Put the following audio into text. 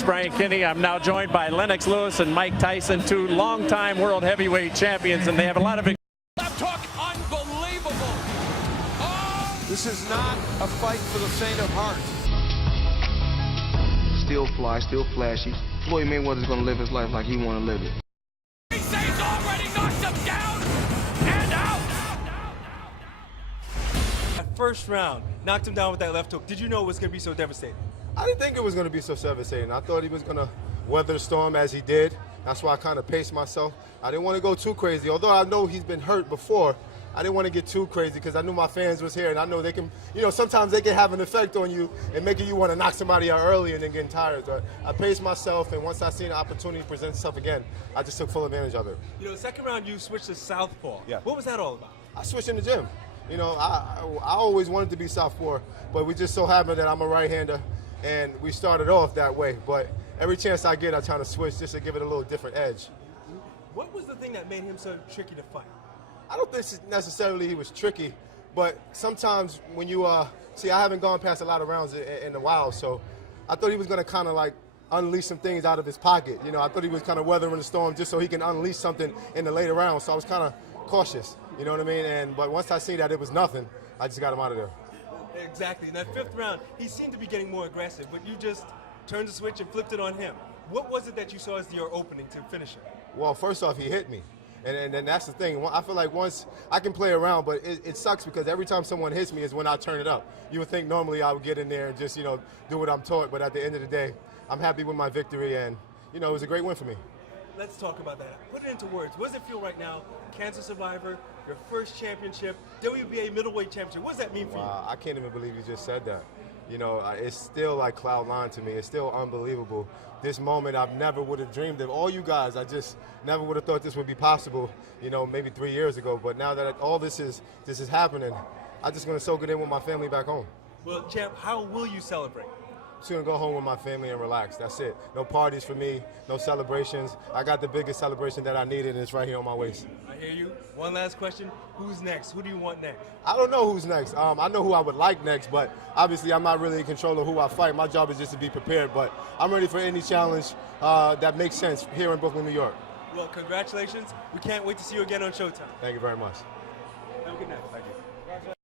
coach Brian Kinney. I'm now joined by Lennox Lewis and Mike Tyson, two longtime world heavyweight champions, and they have a lot of Left hook, unbelievable. Oh! This is not a fight for the faint of heart. Still fly, still flashy. Floyd Mayweather's gonna live his life like he wanna live it. He says already knocked him down and out. That first round, knocked him down with that left hook. Did you know it was going to be so devastating? I didn't think it was going to be so devastating. I thought he was going to weather the storm as he did. That's why I kind of paced myself. I didn't want to go too crazy. Although I know he's been hurt before, I didn't want to get too crazy because I knew my fans was here, and I know they can, sometimes they can have an effect on you and making you want to knock somebody out early and then getting tired. So I paced myself, and once I seen the opportunity present itself again, I just took full advantage of it. Second round you switched to southpaw. Yeah. What was that all about? I switched in the gym. I always wanted to be southpaw, but we just so happened that I'm a right-hander, and we started off that way. But every chance I get, I try to switch just to give it a little different edge. What was the thing that made him so tricky to fight? I don't think necessarily he was tricky, but sometimes when you see, I haven't gone past a lot of rounds in a while, so I thought he was going to kind of like unleash some things out of his pocket. I thought he was kind of weathering the storm just so he can unleash something in the later rounds. So I was kind of cautious, you know what I mean? But once I see that it was nothing, I just got him out of there. Exactly. In that fifth round, he seemed to be getting more aggressive, but you just turned the switch and flipped it on him. What was it that you saw as your opening to finish it? Well, first off, he hit me. And that's the thing. I feel like once I can play around, but it sucks because every time someone hits me is when I turn it up. You would think normally I would get in there and just, do what I'm taught. But at the end of the day, I'm happy with my victory, and, it was a great win for me. Let's talk about that. Put it into words. What does it feel right now? Cancer survivor, your first championship, WBA middleweight championship. What does that mean for you? I can't even believe you just said that. It's still like cloud nine to me. It's still unbelievable. This moment I never would have dreamed of. All you guys, I just never would have thought this would be possible, maybe 3 years ago. But now that all this is happening, I'm just going to soak it in with my family back home. Well, champ, how will you celebrate? I'm just going to go home with my family and relax. That's it. No parties for me, no celebrations. I got the biggest celebration that I needed, and it's right here on my waist. I hear you. One last question. Who's next? Who do you want next? I don't know who's next. I know who I would like next, but obviously I'm not really in control of who I fight. My job is just to be prepared, but I'm ready for any challenge that makes sense here in Brooklyn, New York. Well, congratulations. We can't wait to see you again on Showtime. Thank you very much. Have a good night. Thank you.